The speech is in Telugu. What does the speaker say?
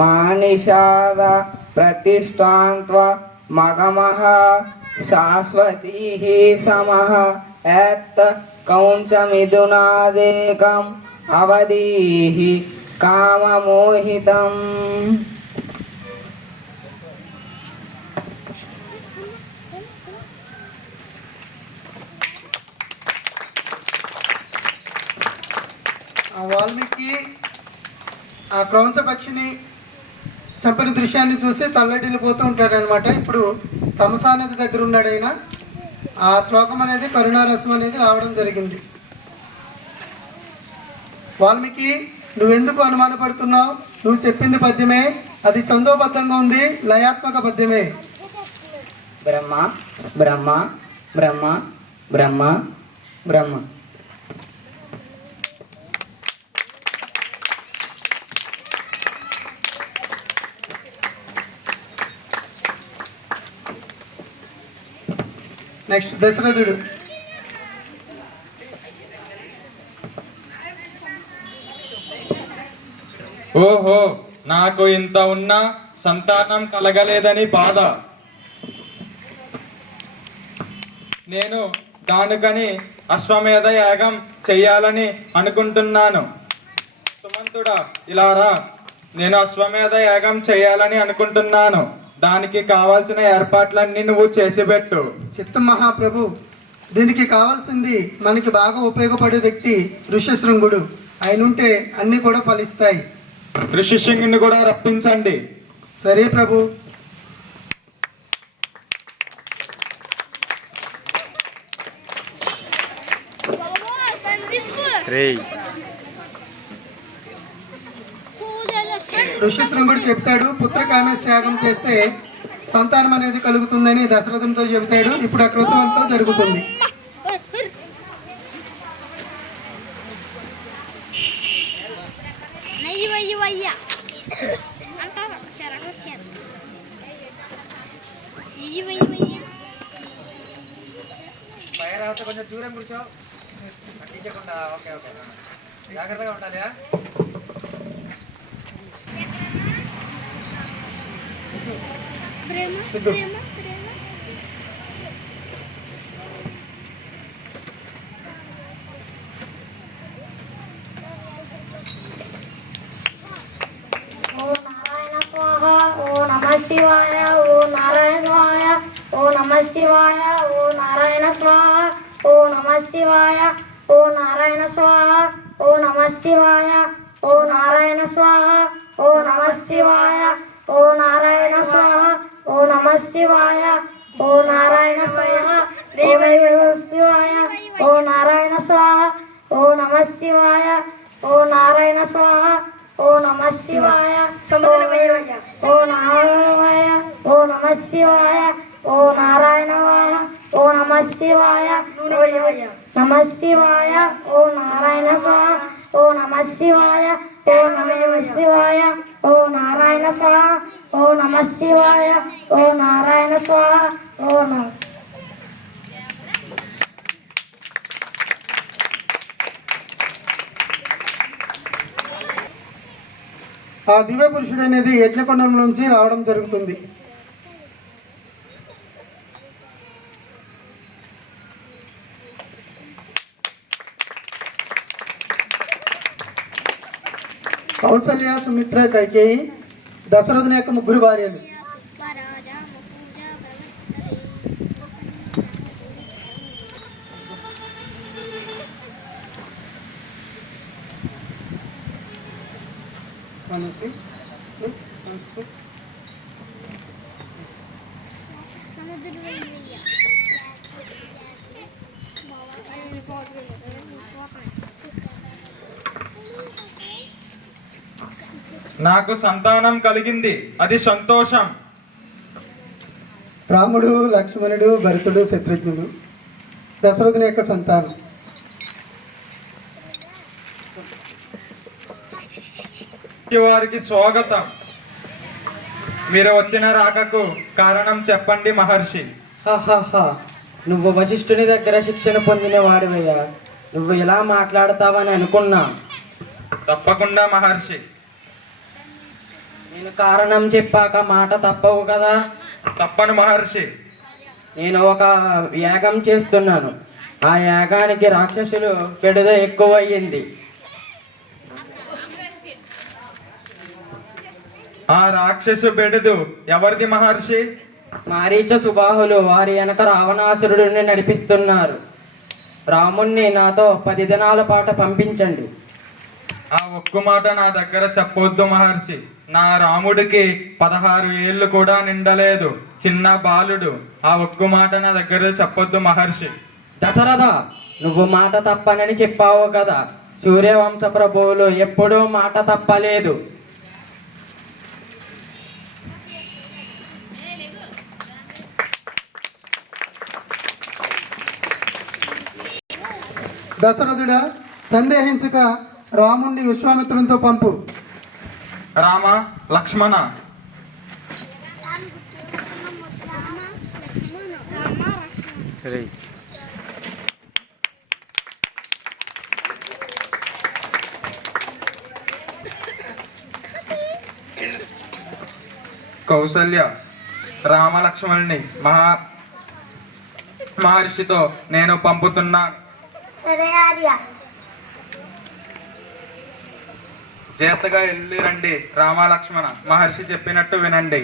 మానిషాద ప్రతిష్టాంత్వ మగమః శాశ్వతీః సమః ఎత్ కౌంచమిథునాదేకం అవధీః కామమోహితం. వాల్మీకి ఆ క్రౌంచ పక్షిని చంపిన దృశ్యాన్ని చూసి తల్లడిల్లిపోతూ ఉంటాడనమాట. ఇప్పుడు తమసా నది దగ్గర ఉన్నాడు ఆయన. ఆ శ్లోకం అనేది కరుణారసం అనేది రావడం జరిగింది. వాల్మీకి, నువ్వెందుకు అనుమానపడుతున్నావు? నువ్వు చెప్పింది పద్యమే, అది ఛందోబద్ధంగా ఉంది, లయాత్మక పద్యమే. బ్రహ్మ బ్రహ్మ బ్రహ్మ బ్రహ్మ బ్రహ్మ. నెక్స్ట్ దశరథుడు. ఓహో, నాకు ఇంత ఉన్న సంతానం కలగలేదని బాధ. నేను దానికని అశ్వమేధ యాగం చెయ్యాలని అనుకుంటున్నాను. సుమంతుడా, ఇలా రా. నేను అశ్వమేధ యాగం చేయాలని అనుకుంటున్నాను. దానికి కావాల్సిన ఏర్పాట్లన్నీ నువ్వు చేసిపెట్టు. చిత్తం మహాప్రభు, దీనికి కావాల్సింది మనకి బాగా ఉపయోగపడే వ్యక్తి ఋష్యశృంగుడు. ఆయనుంటే అన్నీ కూడా ఫలిస్తాయి. ఋషిశృంగుని కూడా రప్పించండి. సరే ప్రభు. ఋషిశృంగుడు చెప్తాడు, పుత్రకామేష్టి యాగం చేస్తే సంతానం అనేది కలుగుతుందని దశరథంతో చెబుతాడు. ఇప్పుడు ఆ కృతంతో జరుగుతుంది. కొంచెం దూరం కూర్చో, పట్టించకుండా. ఓకే ఓకే, జాగ్రత్తగా ఉండాలి. శివాయ, ఓ నారాయణాయ, ఓ నమ శివాయ, ఓ నారాయణ స్వాహ, ఓ నమ శివాయ, ఓ నారాయణ స్వాహ, ఓ నమ శివాయ, ఓ నారాయణ స్వాహ, ఓ నమ శివాయ, ఓ నారాయణ స్వాహ, ఓ నమ శివాయ, ఓ నారాయణ స్వాహ, శివాయ, ఓ నారాయణ స్వాహ, ఓ నమ శివాయ, ఓ నారాయణ స్వాహ, ఓ నమ శివాయ, ఓ నారాయణ, ఓ నమ శివాయ, ఓ నారాయణ, ఓ నమ శివాయ, నమ శివాయ, ఓ నారాయణ స్వాహ, ఓ నమ శివాయ, ఓ నమ శివాయ, ఓ నారాయణ స్వాహ, ఓ నమ శివాయ, ఓ నారాయణ స్వాహ, ఓ నమ. ఆ దివ్య పురుషుడు అనేది యజ్ఞకొండం నుంచి రావడం జరుగుతుంది. కౌసల్య, సుమిత్ర, కైకేయి దశరథుని యొక్క ముగ్గురు భార్యలు. నాకు సంతానం కలిగింది, అది సంతోషం. రాముడు, లక్ష్మణుడు, భరతుడు, శత్రుఘ్నుడు దశరథుని యొక్క సంతానం. వారికి స్వాగతం. మీరు వచ్చిన రాకకు కారణం చెప్పండి మహర్షి. నువ్వు వశిష్ఠుని దగ్గర శిక్షణ పొందిన వాడివయ్యా. నువ్వు ఇలా మాట్లాడతావని అనుకున్నా. తప్పకుండా మహర్షి. నేను నేను కారణం చెప్పాక మాట తప్పవు కదా. తప్పను మహర్షి. నేను ఒక యాగం చేస్తున్నాను. ఆ యాగానికి రాక్షసులు బెడద ఎక్కువయ్యింది. ఆ రాక్షసు బెడదు ఎవరిది మహర్షి? మారీచ సుబాహులు వారి వెనక రావణాసురుడిని నడిపిస్తున్నారు. రాముణ్ణి నాతో 10 దినాల పాటు పంపించండి. ఆ ఒక్క మాట నా దగ్గర చెప్పొద్దు మహర్షి. నా రాముడికి 16 ఏళ్ళు కూడా నిండలేదు, చిన్న బాలుడు. ఆ ఒక్క మాట నా దగ్గర చెప్పొద్దు మహర్షి. దశరథ, నువ్వు మాట తప్పనని చెప్పావు కదా. సూర్యవంశ ప్రభువులు ఎప్పుడూ మాట తప్పలేదు. దశరథుడా, సందేహించక రాముణ్ణి విశ్వామిత్రునితో పంపు. రామ, లక్ష్మణ, కౌసల్య, రామ లక్ష్మణుని మహర్షితో నేను పంపుతున్నాను. సరే ఆర్య. జాగ్రత్తగా వెళ్ళి రండి. రామ లక్ష్మణ, మహర్షి చెప్పినట్టు వినండి.